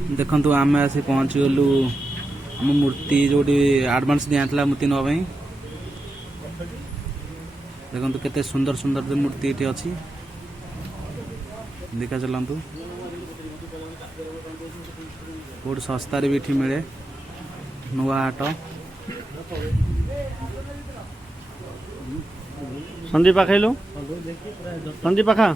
देखु आम आसी पहुँची गलु आम मूर्ति जो आडभांस दिया मूर्ति नापी देखो केते सुंदर सुंदर मूर्ति ये अच्छी देखा चलतु बहुत सस्तार भी ये मिले नुआ हाट संदीप पाखैलु संदीप पाखा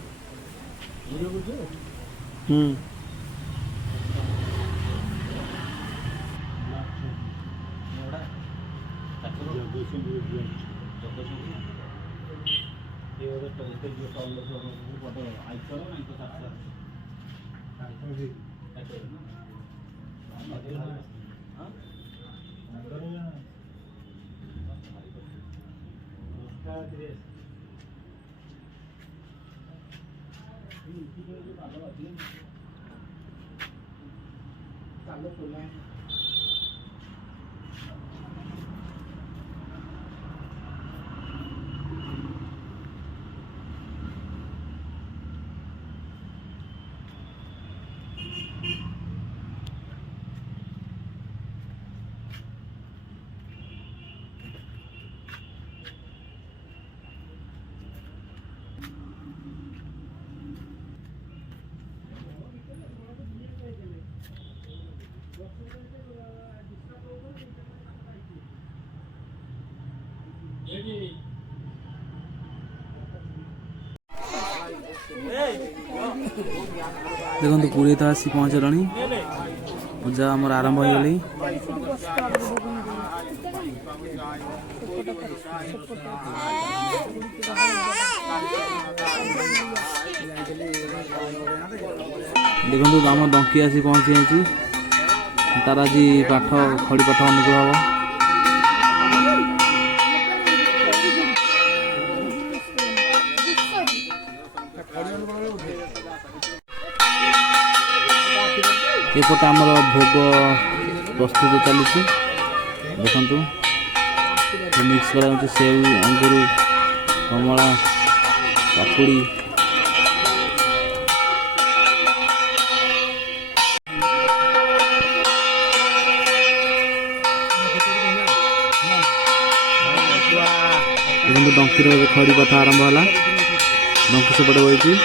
देखो पूरी तो आसी पहुँचल पूजा आम आरंभ हो गली देखो आम डंकी आसी पहुँची जाइए तार आज पाठ खड़ी पाठ अनुकूल हम एपटे आमर भोग प्रस्तुत चली देखु मिक्स कर सेव अंगूर कमला काकुड़ी देखो डंकीर खड़ी पथ आरंभ है डंकी सेपटे बही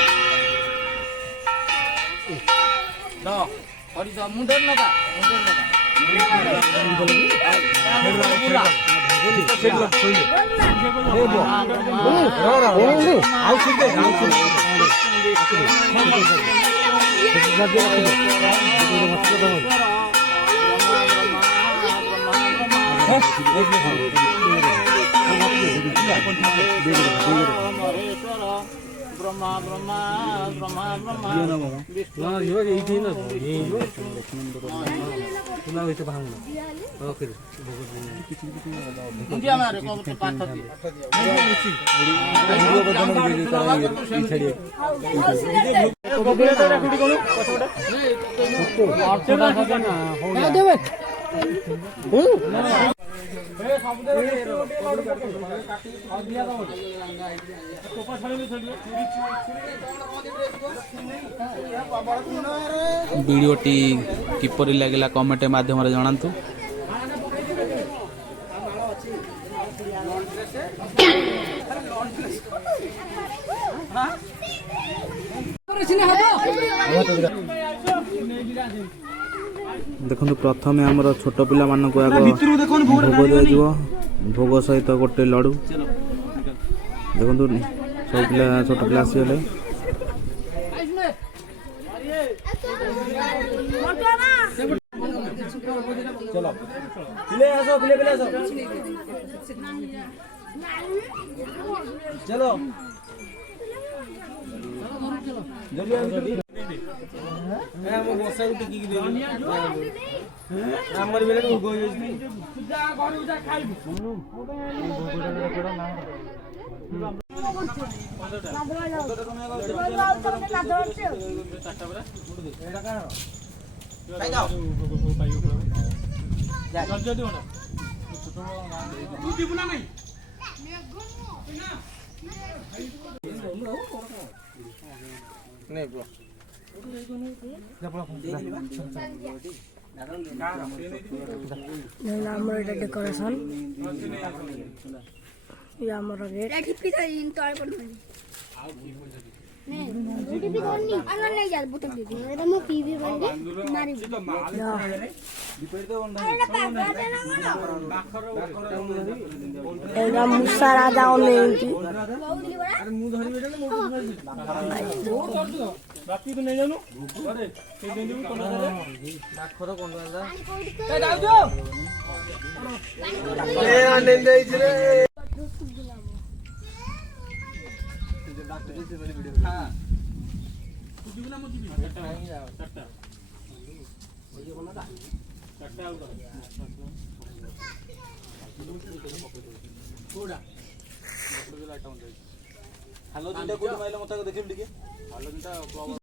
ब्रह्मा ब्रह्मा ब्रह्मा ब्रह्मा वीडियोटी किपरि लगिला कमेंट माध्यम रे जणांतु। देखो प्रथम आमर छोट पिला मान को भोग दिया भोग सहित गोटे लडू देखो सब पिला छोट पिला आसीगले चलो पिले आसो पिले आसो चलो जल्दी हम बसा टिकी दे हमर बेले भोग होई जनी पूजा करू जा खाइबू भोगटा केडा ना ଆମର ଏଇଟା ଡେକୋରେସନ୍ ଇଏ ଆମର ଗେଟ୍ ଏଇଟା ମୂଷା ରାଜା ଅନେଇଛି ହାଲୋ ଦିଟା କୋଉଠି ମାଇଲେ ମତେ ଦେଖିବି ଟିକେ।